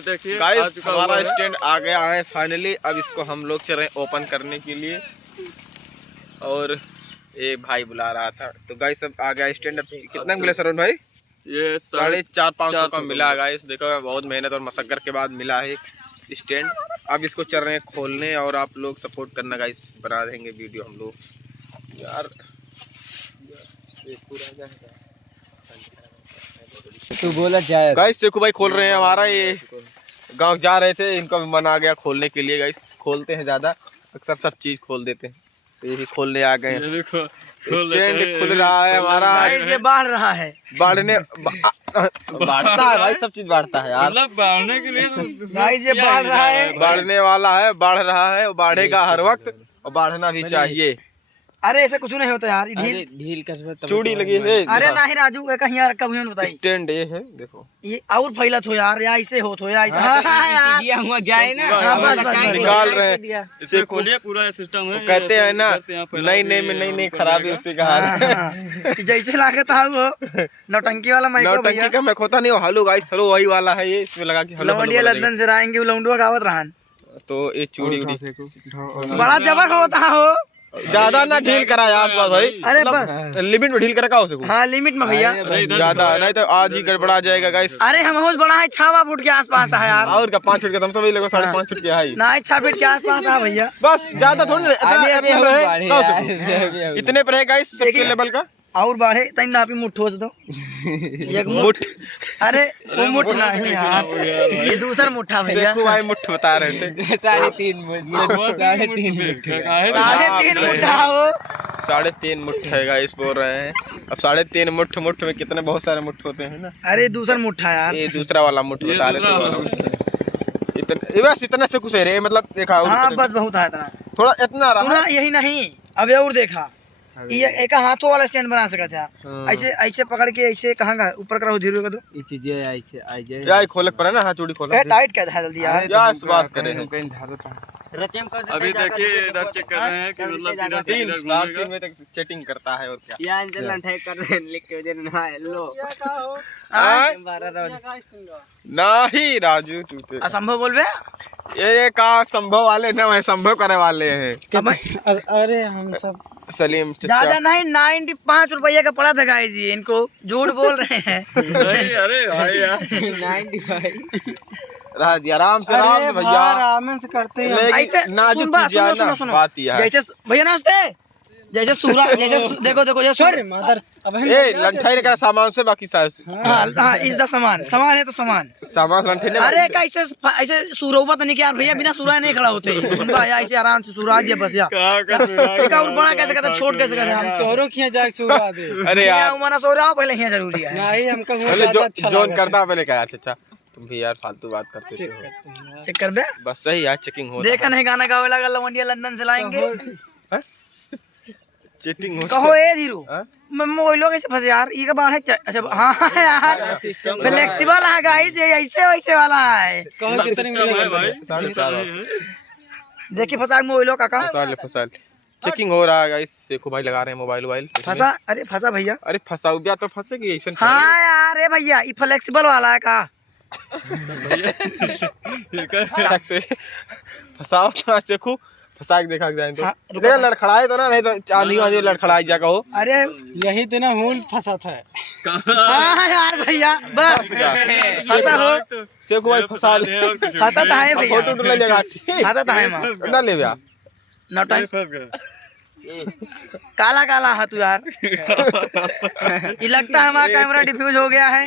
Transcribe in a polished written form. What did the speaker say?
देखिए गाइस हमारा स्टैंड आ गया है फाइनली। अब इसको हम लोग चल रहे हैं ओपन करने के लिए और एक भाई बुला रहा था। तो गाइस अब आ गया स्टैंड। कितना मिला सरवन भाई? ये 450-500 का मिला गाइस। देखो बहुत मेहनत और मशक्कत के बाद मिला है स्टैंड। अब इसको चल रहे हैं खोलने और आप लोग सपोर्ट करना गाइस। बना देंगे वीडियो हम लोग यार। तू बोला जाए गाइस सेखू भाई खोल रहे हैं हमारा। ये गांव जा रहे थे, इनको भी मन आ गया खोलने के लिए। गाइस खोलते हैं ज़्यादा, अक्सर सब चीज़ खोल देते हैं, तो ये भी खोलने आ गए हैं। स्टैंड खुल रहा है हमारा। ये बढ़ रहा है, बढ़ने बढ़ता है भाई, सब चीज बढ़ता है यार। मतलब बढ़ने के लिए गाइस ये बढ़ रहा है, बढ़ने वाला है, बढ़ रहा है, बढ़ेगा हर वक्त और बढ़ना भी चाहिए। अरे ऐसा कुछ नहीं होता यार। ढील चूड़ी लगी है। अरे नहीं राजू, कहीं यार कभी बताइए। स्टैंड ये है देखो, ये और फैलत हो यार, या ऐसे हो तो या ऐसे जाए ना। निकाल रहे हैं। इसे खोलिए, पूरा सिस्टम है। कहते हैं ना नई नई खराबी उसी का हाल है। जैसे लागत है वो नौटंकी वाला माइक भैया। नौटंकी का मैं खोता नहीं, हेलो गाइस, हेलो वही वाला है ये। इसमें लगा कि हेलो लवंडिया लंदन से आएंगे, वो लौंडुआ गावत रहन। तो ये चूड़ी उड़ी बड़ा जबर होता है वो। ज्यादा ना ढील करा यार भाई। अरे बस लिमिट में ढील करा का हो सको। हाँ लिमिट में भैया, ज्यादा नहीं तो आज ही गड़बड़ा जाएगा गाइस। अरे हम बहुत बड़ा है, 6 फुट के आसपास है यार। और क्या 5 फीट का, तुम सब वही लगो 5.5 फीट के है। ना 6 फीट के आसपास है भैया। बस ज्यादा थोड़ी इतने पर है गाइस सबके लेवल का। और बढ़े तई नापी मुट्ठो से तो एक मुठ। अरे वो मुठ नहीं यार, ये दूसरा मुट्ठा भैया। देखो भाई मुट्ठ बता रहे थे। 3.5 मुट्ठा हो। 3.5 मुट्ठ है गाइस बोल रहे हैं। अब 3.5 मुट्ठ में कितने बहुत सारे मुट्ठ होते हैं ना। अरे दूसरा मुट्ठा यार, ये दूसरा वाला मुट्ठ बता रहे थे। इतने बस इतना से कुछ है रे, मतलब देखा। हाँ बस बहुत है इतना, थोड़ा इतना सुना यही नहीं। अब और देखा, ये एक हाथों वाला स्टैंड बना सकते हैं। ऐसे ऐसे पकड़ के ऐसे कहाँ का ऊपर करो, धीरे करो। ये चीजें ऐसे यार खोलक पर है ना, हाथ चूड़ी खोला। टाइट कर दे जल्दी यार। यार सुभाष करे हैं। अभी देखिए इधर चेक कर रहे हैं कि मतलब 3 में तक चेटिंग करता है और क्या। या इंजन लंठाई कर रहे हैं, लिख के ना लो नहीं राजू तू असंभव बोलबे। ये का संभव वाले ना, मैं संभव करे वाले हैं। अरे हम सब सलीम ज्यादा नहीं, 95 रुपया का पड़ा था गाइस। ये इनको झूठ बोल रहे हैं। नहीं, अरे भाई यार 95 रहा दिया आराम से भैया, आराम से करते हैं ऐसे। नाजुक चीज यार ना, बात ही है। जैसे भैया नमस्ते, जैसे सूरा जैसे देखो जैसे मदर ए लंठाई ने कहा सामान से बाकी हाँ इस द सामान है तो सामान लंठाई ने। अरे कैसे ऐसे सूरा पता नहीं क्या भैया, बिना सूरा नहीं खड़ा होते। सुनबा या ऐसे आराम से सूरा दिया बस। या एक और बड़ा कैसे कहता, छोट कैसे कहता, हम तोहरो खिया जाके सूरा दे। अरे यार उमना सो रहा पहले हिया जरूरी है। नहीं हमको जोन करता पहले क्या यार चाचा, तुम भी यार फालतू बात करते हो। चेक कर बे, बस सही यार चेकिंग हो। देखा नहीं गाना गावे लगा लवंडिया लंदन से लाएंगे। चीटिंग हो कहो ए धीरू, मैं मोबाइल कैसे फंसे यार। ये का बाढ़ है। अच्छा हाँ यार फ्लेक्सिबल है गाइस, ये ऐसे वैसे वाला है। देखिए फंसा मोबाइल काका, फंसा चेकिंग हो रहा है गाइस। सेखो भाई लगा रहे हैं मोबाइल फंसा। अरे फंसा भैया, अरे फंसा गया तो फंसेगी ऐसा। हाँ यार रे भैया, ये फ्लेक्सिबल वाला है का। फंसाओ सेखो, फंसा के देखा जाए तो लड़खड़ाए तो ना, नहीं तो चांदी वांदी लड़खड़ाई जा कहो। अरे यही तो ना हुल फंसा था। हाँ यार भैया बस फंसा हो। सेखो भाई फंसा फंसा था है भैया, फोटो ले जाएगा। फंसा था है मां ना ले भैया नौटंक काला है तू यार। ये लगता है हमारा कैमरा डिफ्यूज हो गया है।